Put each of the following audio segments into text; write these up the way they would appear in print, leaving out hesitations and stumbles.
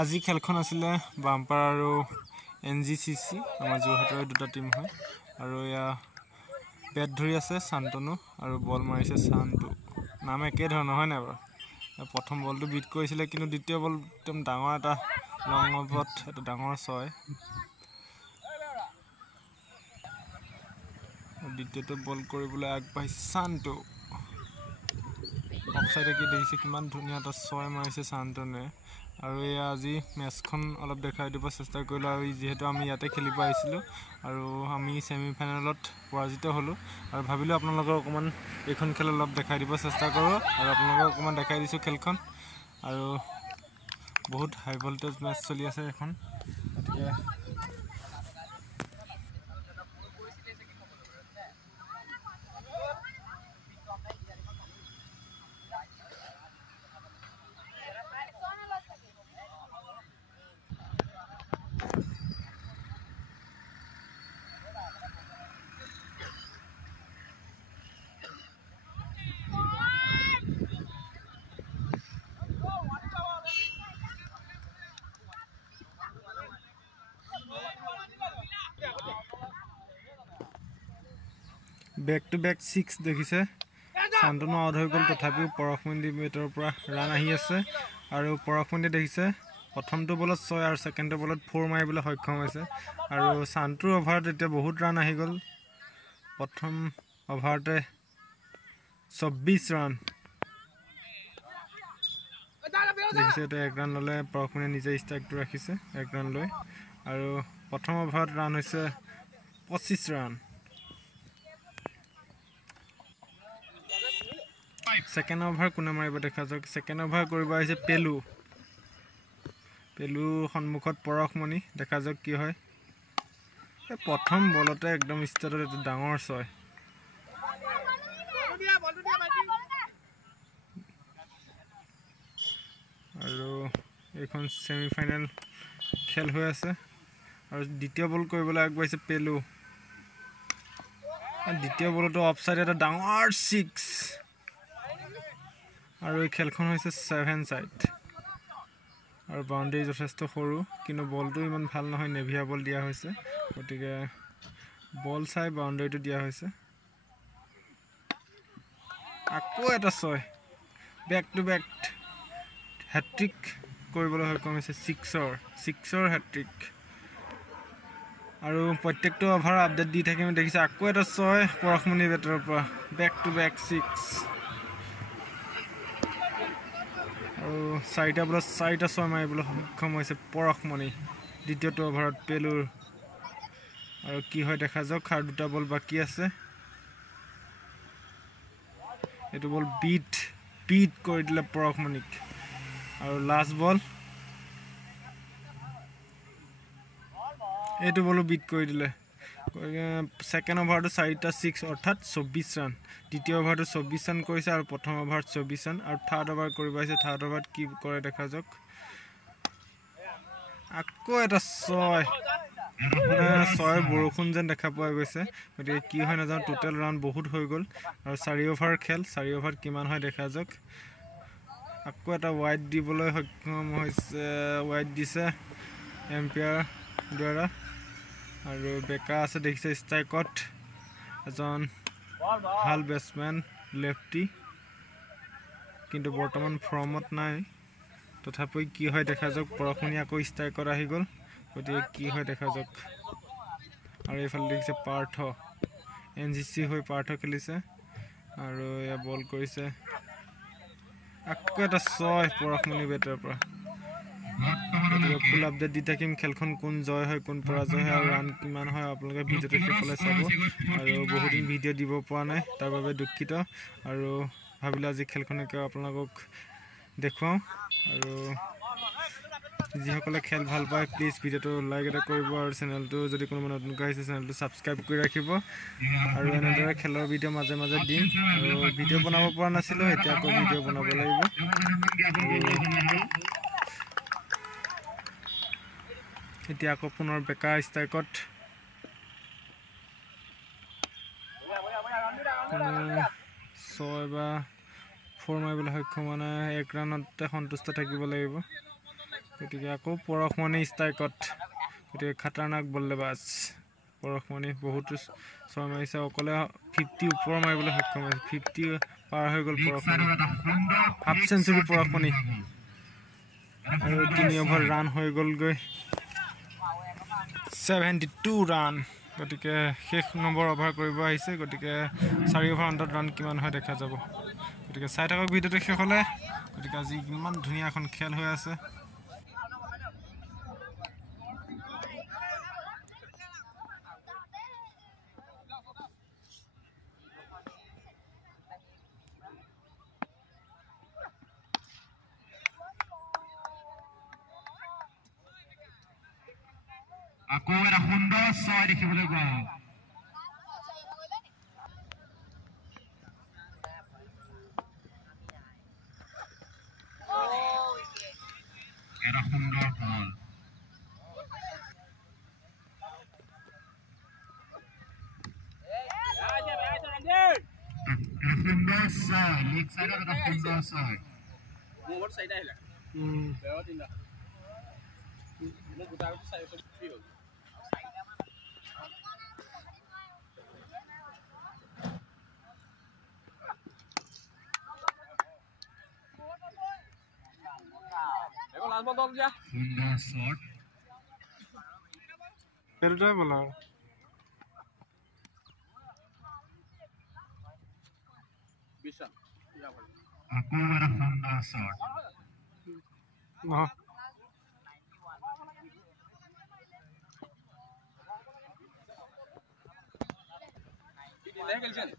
আজি খেলখন আছিলে বাম্পাৰ আৰু NGCC আমাৰ যোৰহাটৰ দুটা টিম হয় আৰু ইয়া বেট ধৰি আছে শান্তনু আৰু বল মাৰিছে শান্তু নাম একে ধৰণৰ হয় নাই বাৰু প্ৰথম বলটো বিট কৰিছিলে কিন্তু দ্বিতীয় বল একদম ডাঙৰ এটা লং অফত এটা ডাঙৰ ছয় দ্বিতীয়টো বল কৰিবলৈ আগবাঢ়িছে শান্তু অফসাইডে কি দেখিছে কিমান ধুনীয়া এটা ছয় মাৰিছে শান্তনুৱে আৰু এয়া আজি মেচখন অলপ দেখাই দিব চেষ্টা কৰিলোঁ আৰু যিহেতু আমি ইয়াতে খেলিব আহিছিলোঁ আৰু আমি ছেমিফাইনেলত পৰাজিত হ'লোঁ আৰু ভাবিলোঁ আপোনালোকক অকণমান এইখন খেল অলপ দেখাই দিব চেষ্টা কৰোঁ আৰু আপোনালোকক অকণমান দেখাই দিছোঁ খেলখন আৰু বহুত হাই ভল্টেজ মেচ চলি আছে এখন গতিকে বেক টু বেক 6 দেখিছে শান্তনু আউট হৈ গ'ল তথাপিও পৰশমণি বেটৰ পৰা ৰান আহি আছে আৰু পৰশমণি দেখিছে প্ৰথমটো বলত 6 আৰু ছেকেণ্ডটো বলত 4 মাৰিবলৈ সক্ষম হৈছে আৰু শান্তুৰ অভাৰত এতিয়া বহুত ৰান আহি গ'ল প্ৰথম অভাৰতে 24 ৰান দেখিছে এটা 1 ৰান ল'লে পৰশমণিয়ে নিজে ষ্ট্ৰাইকটো ৰাখিছে 1 ৰান লৈ আৰু প্ৰথম অভাৰত ৰান হৈছে 25 ৰান সেকেন্ড ওভাৰ কোনে মাৰিব দেখা যাওক সেকেন্ড ওভাৰ কৰিব আহিছে পেলু সন্মুখত পৰশমণি দেখা যাওক কি হয় প্ৰথম বলতে একদম ষ্টাৰ্টত এটা ডাঙৰ ছয় আৰু এইখন সেমিফাইনেল খেল হৈ আছে আৰু দ্বিতীয় বল কৰিবলৈ আগবাঢ়িছে পেলু দ্বিতীয় বলটো অফসাইড এটা ডাঙৰ 6 আৰু এই খেলখন হৈছে 7 সাইড আৰু বাউন্ডাৰী যথেষ্ট সৰু কিন্তু বলটো ইমান ভাল নহয় নেভিয়া বল দিয়া হৈছে গতিকে বল চাই বাউন্ডাৰীটো দিয়া হৈছে আকৌ এটা 6 বেক টু বেক হ্যাট্ৰিক কৰিবলৈ সক্ষম হৈছে 6ৰ হ্যাট্ৰিক আৰু প্ৰত্যেকটো ওভাৰ আপডেট দি থাকিম দেখিছে আকৌ এটা 6 পৰশমণি বেটৰ পৰা বেক টু বেক 6 আৰু 4টা বলত 4টা 6 মাৰিবলৈ সক্ষম হৈছে পৰশমণি দ্বিতীয়টো ওভাৰত পেলুৰ আৰু কি হয় দেখা যাওক আৰু দুটা বল বাকি আছে এইটো বল বিট কৰি দিলে পৰশমণিক আৰু লাষ্ট বল এইটো বলো বিট কৰি দিলে সেকেন্ড ওভাৰটো 4টা 6 অৰ্থাৎ 24 ৰান দ্বিতীয় ওভাৰটো 24 ৰান কৰিছে আৰু প্ৰথম ওভাৰত 24 ৰান আৰু থাৰ্ড ওভাৰ কৰিব আহিছে থাৰ্ড ওভাৰত কি কৰে দেখা যাওক আকৌ এটা 6 বৰষুণ যেন দেখা পোৱা গৈছে গতিকে কি হয় নাজানো টোটেল ৰান বহুত হৈ গ'ল আৰু 4 ওভাৰ খেল 4 ওভাৰত কিমান হয় দেখা যাওক আকৌ এটা ওয়াইড দিবলৈ সক্ষম হৈছে ওয়াইড দিছে এম্পায়াৰ দ্বাৰা আৰু বেকা আছে দেখিছে ষ্ট্ৰাইকত এজন ভাল বেটসম্যান লেফটি কিন্তু বৰ্তমান ফৰ্মত নাই তথাপি কি হয় দেখা যাওক পৰশমণি আকৌ ষ্ট্ৰাইকত আহি গ'ল গতিকে কি হয় দেখা যাওক আৰু এইফালে দেখিছে পাৰ্থ NGC হৈ পাৰ্থ খেলিছে আৰু এয়া বল কৰিছে আকৌ এটা 6 পৰশমণি বেটৰ পৰা গতিকে ফুল আপডেট দি থাকিম খেলখন কোন জয় হয় কোন পৰাজয় হয় আৰু ৰান কিমান হয় আপোনালোকে ভিডিঅ'টো শেষলৈ চাব আৰু বহুদিন ভিডিঅ' দিব পৰা নাই তাৰ বাবে দুঃখিত আৰু ভাবিলোঁ আজি খেলখনকে আপোনালোকক দেখুৱাওঁ আৰু যিসকলে খেল ভাল পায় প্লিজ ভিডিঅ'টো লাইক এটা কৰিব আৰু চেনেলটো যদি কোনোবা নতুনকৈ আহিছে চেনেলটো ছাবস্ক্ৰাইব কৰি ৰাখিব আৰু এনেদৰে খেলৰ ভিডিঅ' মাজে মাজে দিম আৰু ভিডিঅ' বনাব পৰা নাছিলোঁ এতিয়া আকৌ ভিডিঅ' বনাব লাগিব এতিয়া আকৌ পুনৰ বেকা ষ্ট্ৰাইকত 6 বা 4 মাৰিবলৈ সক্ষম হোৱা নাই 1 ৰানতে সন্তুষ্ট থাকিব লাগিব গতিকে আকৌ পৰশমণি ষ্ট্ৰাইকত গতিকে খাটাৰনাক বল্লেবাজ পৰশমণি বহুতো ছয় মাৰিছে অকলে 50 ওপৰ মাৰিবলৈ সক্ষম হৈছে 50 পাৰ হৈ গ'ল পৰশমণি হাফ চেঞ্চুৰী পৰশমণি আৰু 3 অভাৰ ৰান হৈ গ'লগৈ 72 ৰান গতিকে শেষ নম্বৰ অভাৰ কৰিব আহিছে গতিকে 4 অভাৰ অন্তত ৰান কিমান হয় দেখা যাব গতিকে চাই থাকক ভিডিঅ'টো শেষ হ'লে গতিকে আজি ইমান ধুনীয়া এখন খেল হৈ আছে আকৌ এটা সুন্দৰ ছয় দেখিবলৈ পোৱা এটা সুন্দৰ বল সুন্দৰ ছয় লেগ চাইডত এটা সুন্দৰ ছয় মোৰ চাইড আহিলা বেয়া তিনটা মোৰ গোটা গোটা চাইড কি হ'ল দেখো লাস্ট বল দিয়া সুন্দৰ শট পেলটা বলাৰ বিশাল আকৌ এটা সুন্দৰ শট না দিলে খেলছেন দেখো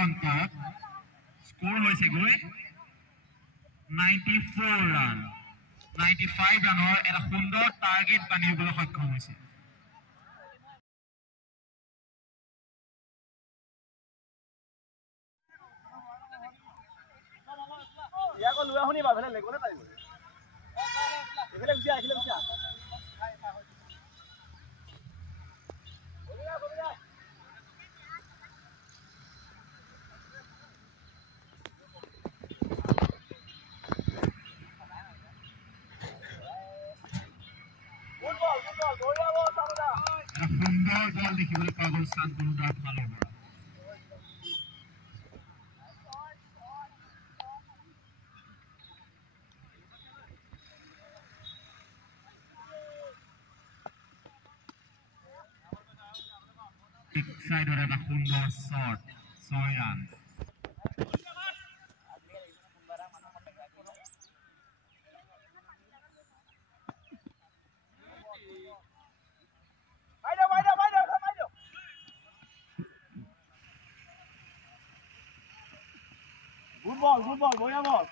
অন্তত স্কোৰ হৈছে গৈ 94 ৰান 95 ৰানৰ এটা সুন্দৰ টাৰ্গেট বান্ধিবলৈ সক্ষম হৈছে ইয়াকো লুয়া শুনি বাভলে লেগলে পাৰিব এফালে গুচি আহিলে গুচি সুন্দৰ বল দেখিবলৈ পোৱা গ'ল শান্তনুদাৰ ফালৰ পৰা সাইডৰ এটা সুন্দৰ shot 6 run Good ball, boya ball.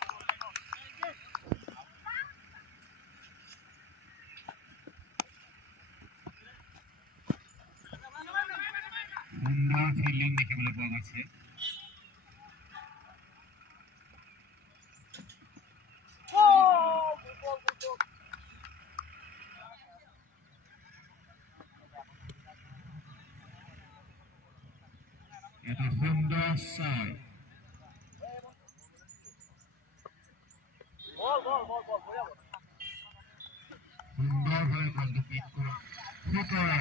সুন্দৰ ফিল্ডিং দেখিবলৈ পোৱা গৈছে এটা সুন্দৰ ছয় সুন্দৰভাৱে বলটো পিক কৰি ফুটৰা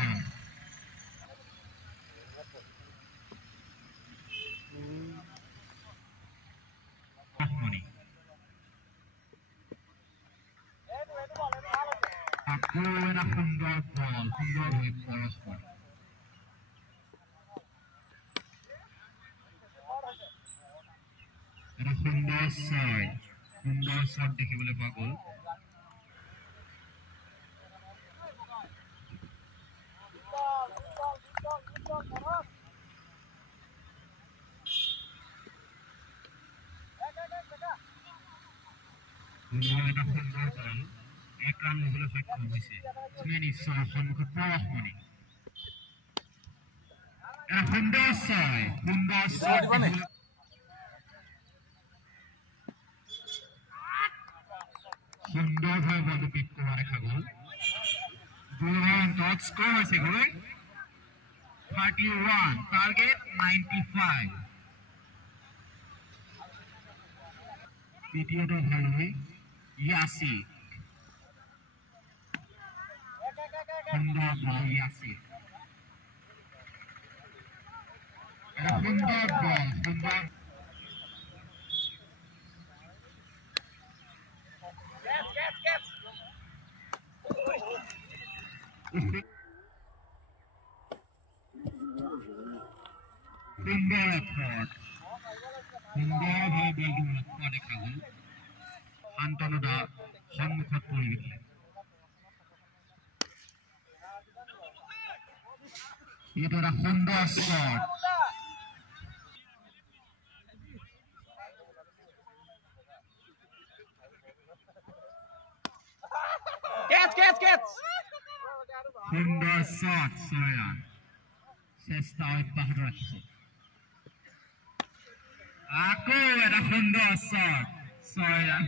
আকৌ এটা সুন্দৰ বল সুন্দৰভাৱে পৰস্পৰ এটা সুন্দৰ ছয় সুন্দৰ শ্বট দেখিবলৈ পোৱা গ'ল এটা সুন্দৰ বল 1 পুৰস্কাৰ ল'বলৈ সক্ষম হৈছে যিয়ে নিশ্চয় সন্মুখত পৰশমণি সুন্দৰ ছয় সুন্দৰভাৱে বলটো পিক কৰা দেখা গ'ল দুৰন্তত স্ক'ৰ হৈছে গৈ 31 টাৰ্গেট 95 দ্বিতীয়টো অভাৰলৈ ইয়াছি সুন্দৰ বল ইয়াছি সুন্দৰ বল সুন্দৰ সুন্দৰ এফৰ্ট সুন্দৰভাৱে বলটো ৰখোৱা দেখা গ'ল শান্তনু দা সন্মুখত পৰি গৈছিলে এইটো এটা সুন্দৰ শ্বট সুন্দৰ শ্বট 6 ৰান চেষ্টা অব্যাহত ৰাখিছে আকৌ এটা সুন্দৰ শ্বট 6 ৰান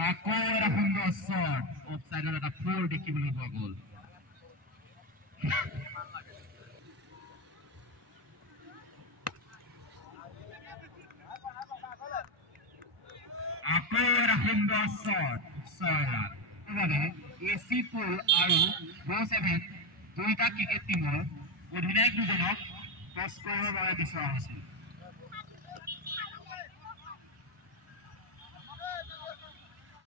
আকৌ এটা সুন্দৰ শ্বট অফচাইডত এটা 4 দেখিবলৈ পোৱা গ'ল আকৌ এটা সুন্দৰ শ্বট 6 ৰান এচি পুল আৰু দুয়োটা ক্ৰিকেট টীমৰ অধিনায়ক দুজনক টছ কৰাৰ বাবে বিচৰা হৈছিল